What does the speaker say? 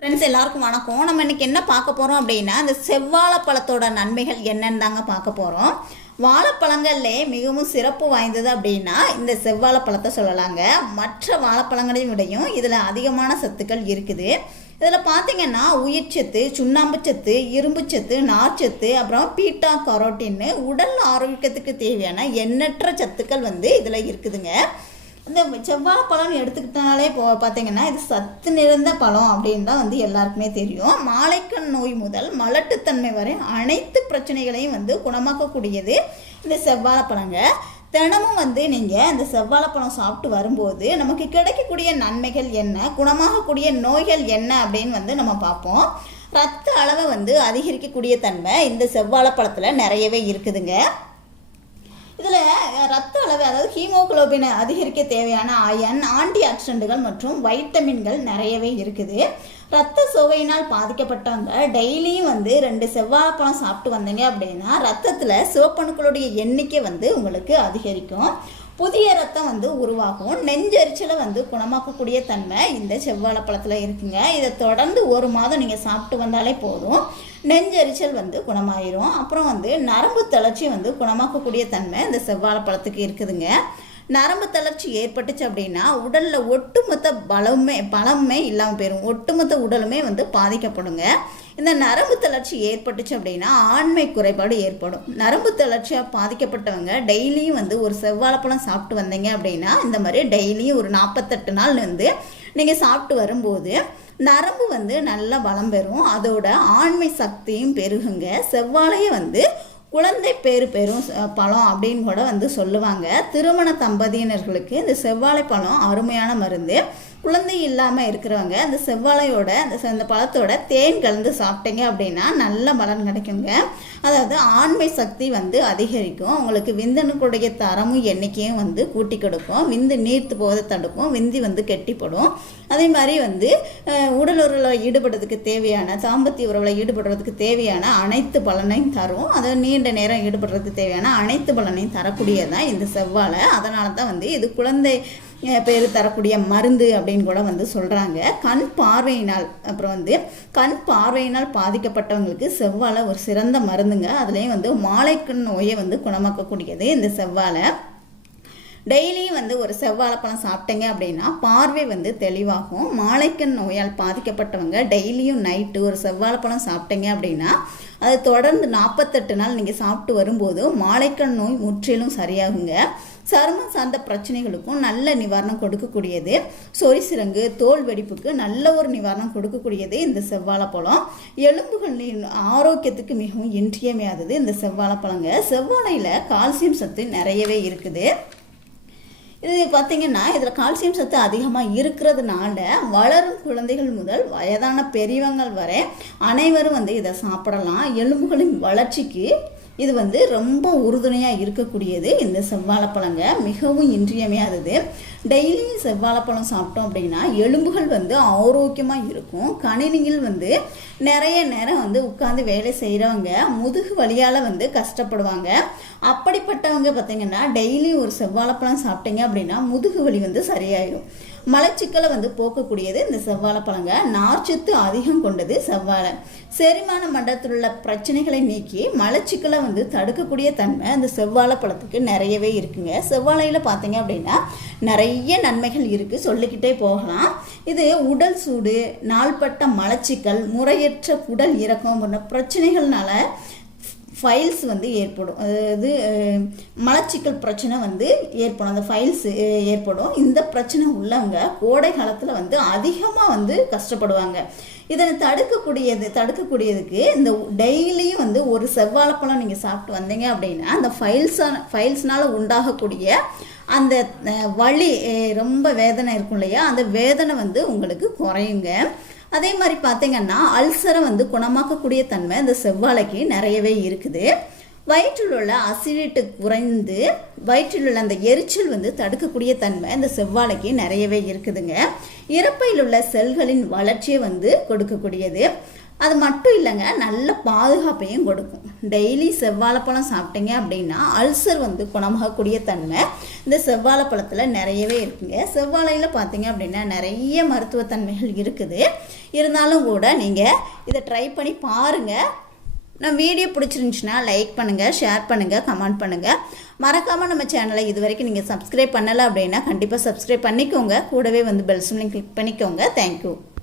Friends எல்லாருக்கும் வணக்கம். நம்ம இன்றைக்கி என்ன பார்க்க போகிறோம் அப்படின்னா இந்த செவ்வாழைப்பழத்தோட நன்மைகள் என்னன்னு தாங்க பார்க்க போகிறோம் வாழைப்பழங்கள்லே மிகவும் சிறப்பு வாய்ந்தது அப்படின்னா இந்த செவ்வாழைப்பழத்தை சொல்லலாங்க. மற்ற வாழைப்பழங்களையும் விடையும் இதில் அதிகமான சத்துக்கள் இருக்குது. இதில் பார்த்தீங்கன்னா உயிர்ச்சத்து சுண்ணாம்புச்சத்து இரும்புச்சத்து நார்ச்சத்து அப்புறம் பீட்டா கரோட்டின்னு உடல் ஆரோக்கியத்துக்கு தேவையான எண்ணற்ற சத்துக்கள் வந்து இதில் இருக்குதுங்க. இந்த செவ்வாழை பழம் எடுத்துக்கிட்டாலே இப்போ பார்த்தீங்கன்னா இது சத்து நிறைந்த பழம் அப்படின்னு தான் வந்து எல்லாருக்குமே தெரியும். மாலைக்கண் நோய் முதல் மலட்டுத்தன்மை வரை அனைத்து பிரச்சனைகளையும் வந்து குணமாக்கக்கூடியது இந்த செவ்வாழை பழங்க. தினமும் வந்து நீங்கள் இந்த செவ்வாழைப்பழம் சாப்பிட்டு வரும்போது நமக்கு கிடைக்கக்கூடிய நன்மைகள் என்ன குணமாகக்கூடிய நோய்கள் என்ன அப்படின்னு வந்து நம்ம பார்ப்போம். ரத்த அளவை வந்து அதிகரிக்கக்கூடிய தன்மை இந்த செவ்வாழைப்பழத்தில் நிறையவே இருக்குதுங்க. இதில் ரத்த அளவு அதாவது ஹீமோகுளோபினை அதிகரிக்க தேவையான அயன் ஆன்டி ஆக்சிடென்ட்டுகள் மற்றும் வைட்டமின்கள் நிறையவே இருக்குது. ரத்த சோகையினால் பாதிக்கப்பட்டவங்க டெய்லியும் வந்து ரெண்டு செவ்வாழைப்பழம் சாப்பிட்டு வந்தீங்க அப்படின்னா ரத்தத்தில் சிவப்பணுக்களுடைய எண்ணிக்கை வந்து உங்களுக்கு அதிகரிக்கும். புதிய ரத்தம் வந்து உருவாகும். நெஞ்சரிச்சலை வந்து குணமாக்கக்கூடிய தன்மை இந்த செவ்வாழைப்பழத்தில் இருக்குங்க. இதை தொடர்ந்து ஒரு மாதம் நீங்கள் சாப்பிட்டு வந்தாலே போதும். நெஞ்சரிச்சல் வந்து குணமாயிரும். அப்புறம் வந்து நரம்பு தளர்ச்சி வந்து குணமாக்கக்கூடிய தன்மை இந்த செவ்வாழைப்பழத்துக்கு இருக்குதுங்க. நரம்பு தளர்ச்சி ஏற்பட்டுச்சு அப்படின்னா உடலில் ஒட்டுமொத்த பலமே பலமே இல்லாமல் போயிடும் ஒட்டுமொத்த உடலுமே வந்து பாதிக்கப்படுங்க. இந்த நரம்பு தளர்ச்சி ஏற்பட்டுச்சு அப்படின்னா ஆண்மை குறைபாடு ஏற்படும். நரம்பு தளர்ச்சியாக பாதிக்கப்பட்டவங்க டெய்லியும் வந்து ஒரு செவ்வாழைப்பழம் சாப்பிட்டு வந்தீங்க அப்படின்னா இந்த மாதிரி டெய்லியும் ஒரு நாற்பத்தெட்டு நாள் வந்து நீங்கள் சாப்பிட்டு வரும்போது நரம்பு வந்து நல்லா பலம் பெறும். அதோட ஆண்மை சக்தியும் பெருகுங்க. செவ்வாழையை வந்து குழந்தை பேரு பெரும் பழம் அப்படின்னு கூட வந்து சொல்லுவாங்க. திருமண தம்பதியினர்களுக்கு இந்த செவ்வாழை பழம் அருமையான மருந்து. குழந்தை இல்லாமல் இருக்கிறவங்க அந்த செவ்வாழையோட அந்த அந்த பழத்தோட தேன் கலந்து சாப்பிட்டீங்க அப்படின்னா நல்ல பலன் கிடைக்குங்க. அதாவது ஆண்மை சக்தி வந்து அதிகரிக்கும். உங்களுக்கு விந்தணுக்களுடைய தரமும் எண்ணிக்கையும் வந்து கூட்டி கொடுக்கும். விந்து நீர்த்து போவதை தடுக்கும். விந்தி வந்து கெட்டிப்படும். அதே மாதிரி வந்து உடல் உறவில் ஈடுபடுறதுக்கு தேவையான தாம்பத்திய உறவில் ஈடுபடுறதுக்கு தேவையான அனைத்து பலனையும் தரும். அதை நீண்ட நேரம் ஈடுபடுறதுக்கு தேவையான அனைத்து பலனையும் தரக்கூடியதான் இந்த செவ்வாழை. அதனால தான் வந்து இது குழந்தை பேர் தரக்கூடிய மருந்து அப்படின்னு கூட வந்து சொல்கிறாங்க கண் பார்வையினால் அப்புறம் வந்து கண் பார்வையினால் பாதிக்கப்பட்டவங்களுக்கு செவ்வாழை ஒரு சிறந்த மருந்துங்க. அதுலேயும் வந்து மாலைக்கண் நோயை வந்து குணமாக்கக்கூடியது. இந்த செவ்வாழை டெய்லியும் வந்து ஒரு செவ்வாழைப்பழம் சாப்பிட்டீங்க அப்படின்னா பார்வை வந்து தெளிவாகும். மாலைக்கண் நோயால் பாதிக்கப்பட்டவங்க டெய்லியும் நைட்டு ஒரு செவ்வாழைப்பழம் சாப்பிட்டீங்க அப்படின்னா அது தொடர்ந்து நாற்பத்தெட்டு நாள் நீங்கள் சாப்பிட்டு வரும்போது மாலைக்கண் நோய் முற்றிலும் சரியாகுங்க. சருமம் சார்ந்த பிரச்சனைகளுக்கும் நல்ல நிவாரணம் கொடுக்கக்கூடியது. சொரிசிறங்கு தோல் வெடிப்புக்கு நல்ல ஒரு நிவாரணம் கொடுக்கக்கூடியது இந்த செவ்வாழைப்பழம் எலும்புகளின் ஆரோக்கியத்துக்கு மிகவும் இன்றியமையாதது இந்த செவ்வாழைப்பழங்க செவ்வாழையில் கால்சியம் சத்து நிறையவே இருக்குது. இது பார்த்தீங்கன்னா இதில் கால்சியம் சத்து அதிகமாக இருக்கிறதுனால வளரும் குழந்தைகள் முதல் வயதான பெரியவங்கள் வரை அனைவரும் வந்து இதை சாப்பிடலாம். எலும்புகளின் வளர்ச்சிக்கு இது வந்து ரொம்ப உறுதுணையாக இருக்கக்கூடியது இந்த செவ்வாழைப்பழங்க. மிகவும் இன்றியமையாதது. டெய்லியும் செவ்வாழைப்பழம் சாப்பிட்டோம் அப்படின்னா எலும்புகள் வந்து ஆரோக்கியமாக இருக்கும். கணினியில் வந்து நிறைய நேரம் வந்து உட்காந்து வேலை செய்கிறவங்க முதுகு வலியால் வந்து கஷ்டப்படுவாங்க. அப்படிப்பட்டவங்க பார்த்தீங்கன்னா டெய்லி ஒரு செவ்வாழைப்பழம் சாப்பிட்டீங்க அப்படின்னா முதுகு வலி வந்து சரியாயிடும் மலச்சிக்கலை வந்து போக்கக்கூடியது இந்த செவ்வாழைப்பழங்க. நார்ச்சத்து அதிகம் கொண்டது செவ்வாழை. செரிமான மண்டலத்தில் உள்ள பிரச்சனைகளை நீக்கி மலச்சிக்கலை வந்து தடுக்கக்கூடிய தன்மை அந்த செவ்வாழை பழத்துக்கு நிறையவே இருக்குங்க. செவ்வாழையில் பார்த்தீங்க அப்படின்னா நிறைய நன்மைகள் இருக்குது சொல்லிக்கிட்டே போகலாம். இது உடல் சூடு நாள்பட்ட மலச்சிக்கல் முறையற்ற குடல் இறக்கம் போன்ற பிரச்சனைகள்னால ஃபைல்ஸ் வந்து ஏற்படும். அதாவது மலச்சிக்கல் பிரச்சனை வந்து ஏற்படும். அந்த ஃபைல்ஸ் ஏற்படும். இந்த பிரச்சனை உள்ளவங்க கோடை காலத்தில் வந்து அதிகமாக வந்து கஷ்டப்படுவாங்க. இதனை தடுக்கக்கூடியது தடுக்கக்கூடியதுக்கு இந்த டெய்லியும் வந்து ஒரு செவ்வாழைப்பழம் நீங்கள் சாப்பிட்டு வந்தீங்க அப்படின்னா அந்த ஃபைல்ஸான ஃபைல்ஸ்னால் உண்டாகக்கூடிய அந்த வழி வலி ரொம்ப வேதனை இருக்கும் இல்லையா? அந்த வேதனை வந்து உங்களுக்கு குறையுங்க. அதே மாதிரி பார்த்தீங்கன்னா அல்சரை வந்து குணமாக்கக்கூடிய தன்மை இந்த செவ்வாழைக்கு நிறையவே இருக்குது. வயிற்றில் உள்ள அசிடிட்டு குறைந்து வயிற்றில் உள்ள அந்த எரிச்சல் வந்து தடுக்கக்கூடிய தன்மை இந்த செவ்வாழைக்கு நிறையவே இருக்குதுங்க. இறப்பையில் உள்ள செல்களின் வளர்ச்சியை வந்து கொடுக்கக்கூடியது. அது மட்டும் இல்லைங்க நல்ல பாதுகாப்பையும் கொடுக்கும். டெய்லி செவ்வாழைப்பழம் சாப்பிட்டீங்க அப்படின்னா அல்சர் வந்து குணமாகக்கூடிய தன்மை இந்த செவ்வாழைப்பழத்தில் நிறையவே இருக்குங்க. செவ்வாழையில் பார்த்தீங்க அப்படின்னா நிறைய மருத்துவத்தன்மைகள் இருக்குது. இருந்தாலும் கூட நீங்கள் இதை ட்ரை பண்ணி பாருங்கள் நான் வீடியோ பிடிச்சிருந்துச்சுன்னா லைக் பண்ணுங்கள் ஷேர் பண்ணுங்கள் கமெண்ட் பண்ணுங்கள் மறக்காமல் நம்ம சேனலை இது வரைக்கும் நீங்கள் சப்ஸ்கிரைப் பண்ணலை அப்படின்னா கண்டிப்பாக சப்ஸ்கிரைப் பண்ணிக்கோங்க. கூடவே வந்து பெல் சிம்லையும் கிளிக் பண்ணிக்கோங்க. Thank you